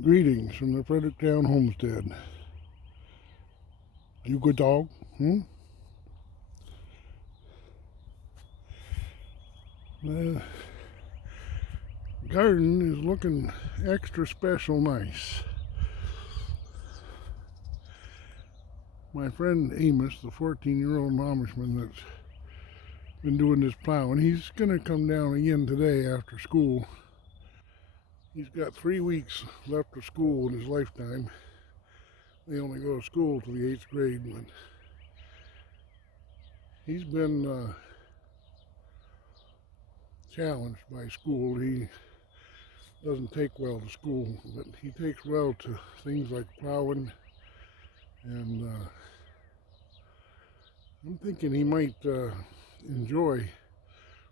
Greetings from the Fredericktown homestead. Are you a good dog? The garden is looking extra special nice. My friend Amos, the 14-year-old Amishman that's been doing this plowing, he's going to come down again today after school. He's got 3 weeks left of school in his lifetime. They only go to school to the 8th grade, but he's been challenged by school. He doesn't take well to school, but he takes well to things like plowing, and I'm thinking he might enjoy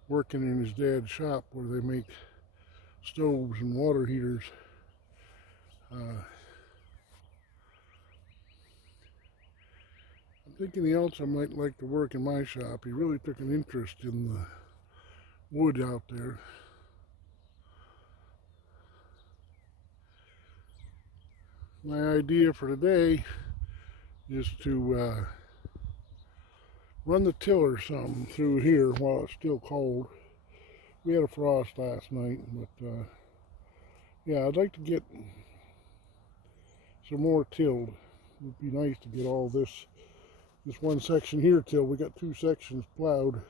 working in his dad's shop where they make stoves and water heaters. I'm thinking he also might like to work in my shop. He really took an interest in the wood out there. My idea for today is to run the tiller some through here while it's still cold. We had a frost last night, but yeah, I'd like to get some more tilled. It would be nice to get all this one section here tilled. We got 2 sections plowed,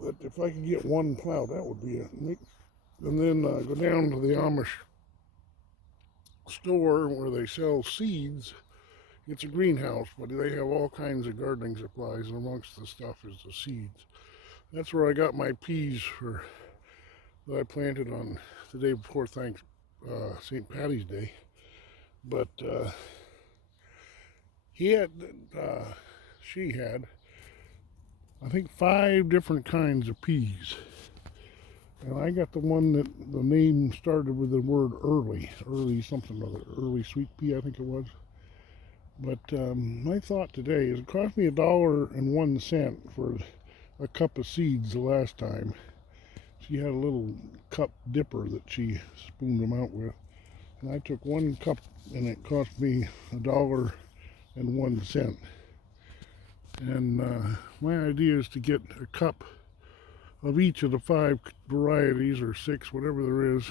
but if I could get one plowed, that would be a neat. And then go down to the Amish store where they sell seeds. It's a greenhouse, but they have all kinds of gardening supplies, and amongst the stuff is the seeds. That's where I got my peas that I planted on the day before St. Patty's Day. But she had, I think, 5 different kinds of peas. And I got the one that the name started with the word early something or other, early sweet pea, I think it was. But my thought today is it cost me $1.01 for a cup of seeds the last time. She had a little cup dipper that she spooned them out with. And I took 1 cup and it cost me $1.01. And my idea is to get a cup of each of the 5 varieties, or 6, whatever there is,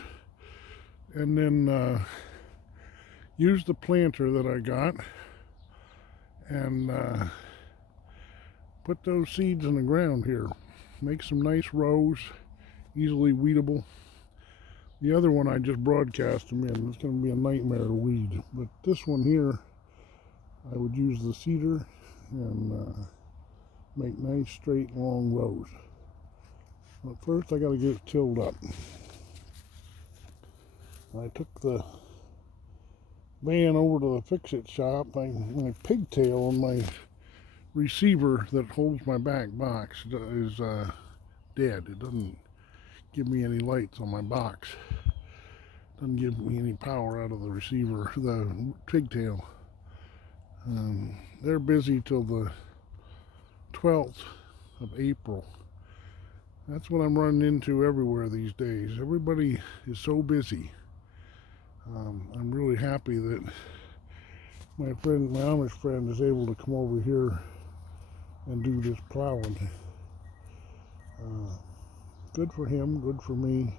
and then use the planter that I got and put those seeds in the ground here. Make some nice rows, easily weedable. The other one I just broadcast them in. It's going to be a nightmare to weed, but this one here I would use the seeder and make nice straight long rows. But first I got to get it tilled up. I took the van over to the fix-it shop. My pigtail on my receiver that holds my back box is dead. It doesn't give me any lights on my box. Doesn't give me any power out of the receiver, the pigtail. They're busy till the 12th of April. That's what I'm running into everywhere these days. Everybody is so busy. I'm really happy that my Amish friend, is able to come over here and do this plowing. Good for him, good for me,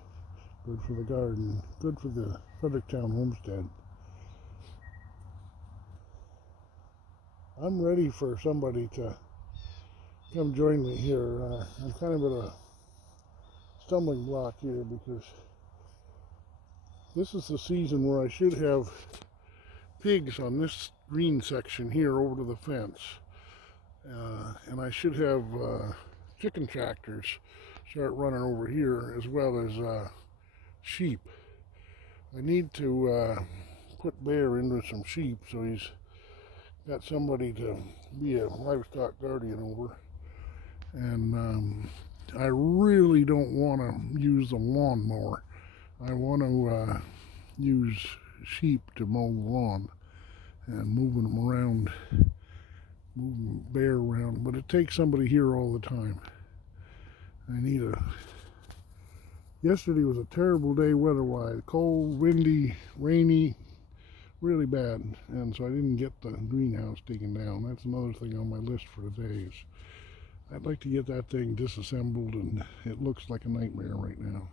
good for the garden, good for the Fredericktown homestead. I'm ready for somebody to come join me here. I'm kind of at a stumbling block here because this is the season where I should have pigs on this green section here over to the fence, and I should have chicken tractors start running over here, as well as sheep. I need to put Bear into some sheep, so he's got somebody to be a livestock guardian over. And I really don't want to use the lawnmower. I want to use sheep to mow the lawn and moving them around, moving Bear around. But it takes somebody here all the time. I need a Yesterday was a terrible day weather-wise. Cold, windy, rainy, really bad. And so I didn't get the greenhouse taken down. That's another thing on my list for today is I'd like to get that thing disassembled, and it looks like a nightmare right now.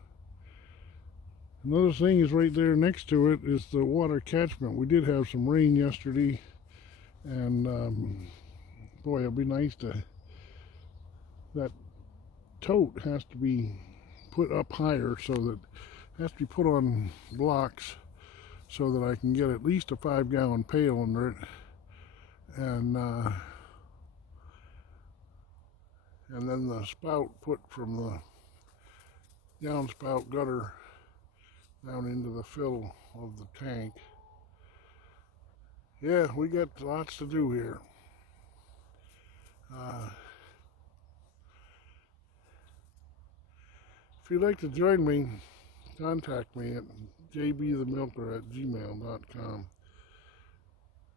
Another thing is right there next to it is the water catchment. We did have some rain yesterday, and boy, it'll be nice to, that tote has to be put up higher, so that it has to be put on blocks so that I can get at least a 5-gallon pail under it, and then the spout put from the downspout gutter down into the fill of the tank. Yeah, we got lots to do here. If you'd like to join me, contact me at jbthemilker@gmail.com.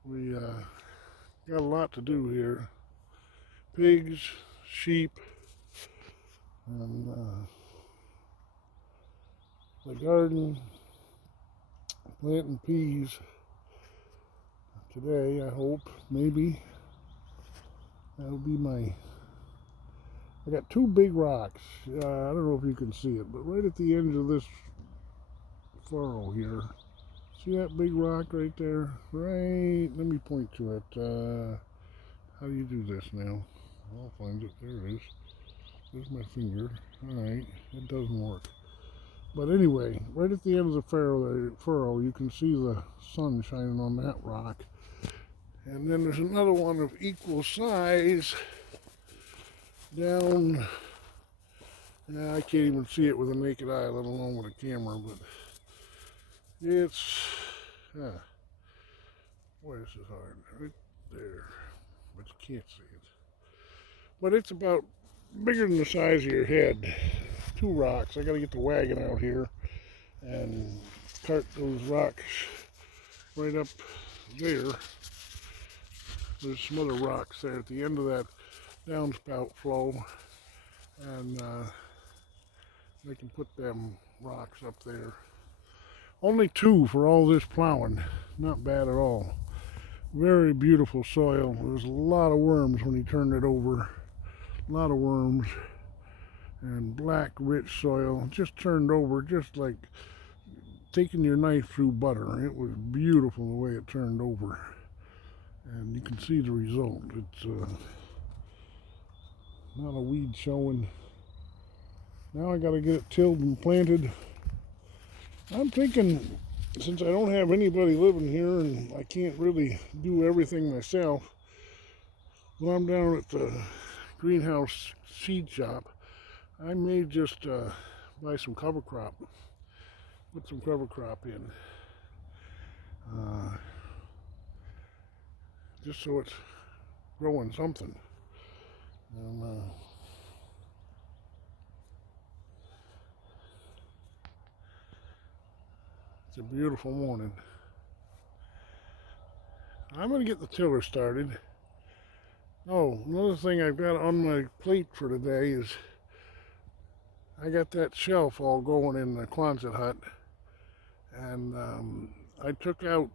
We got a lot to do here. Pigs, sheep, and the garden, planting peas today, I hope, maybe. That'll be I got 2 big rocks. I don't know if you can see it, but right at the end of this furrow here, see that big rock right there? Right, let me point to it. How do you do this now? I'll find it. There it is. There's my finger. Alright, it doesn't work. But anyway, right at the end of the furrow, you can see the sun shining on that rock. And then there's another one of equal size down, I can't even see it with a naked eye, let alone with a camera, but it's, boy, this is hard, right there, but you can't see it. But it's about bigger than the size of your head. 2 rocks. I gotta get the wagon out here and cart those rocks right up there. There's some other rocks there at the end of that downspout flow, and they can put them rocks up there. Only 2 for all this plowing. Not bad at all. Very beautiful soil. There was a lot of worms when he turned it over. A lot of worms. And black, rich soil. Just turned over, just like taking your knife through butter. It was beautiful the way it turned over. And you can see the result. It's not a weed showing. Now I got to get it tilled and planted. I'm thinking, since I don't have anybody living here and I can't really do everything myself, when I'm down at the greenhouse seed shop, I may just buy some cover crop, put some cover crop in, just so it's growing something. And it's a beautiful morning. I'm going to get the tiller started. Oh, another thing I've got on my plate for today is I got that shelf all going in the Quonset hut, and I took out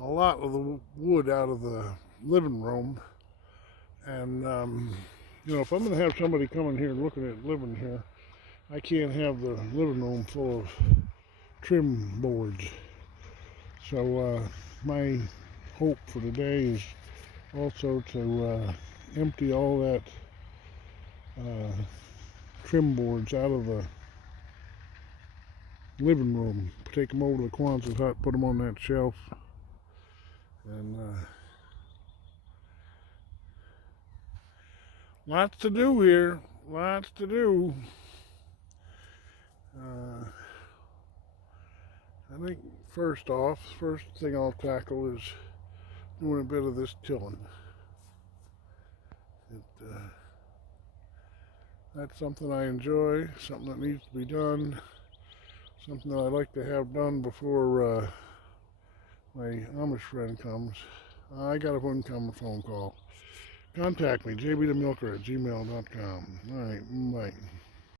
a lot of the wood out of the living room, and you know, if I'm going to have somebody coming here looking at living here, I can't have the living room full of trim boards. So my hope for today is also to empty all that trim boards out of the living room, take them over to the Quonset hut, put them on that shelf, and lots to do here, lots to do. I think first thing I'll tackle is doing a bit of this tilling. That's something I enjoy, something that needs to be done, something that I like to have done before my Amish friend comes. I got a incoming phone call. Contact me, jbthemilker@gmail.com. All right, bye.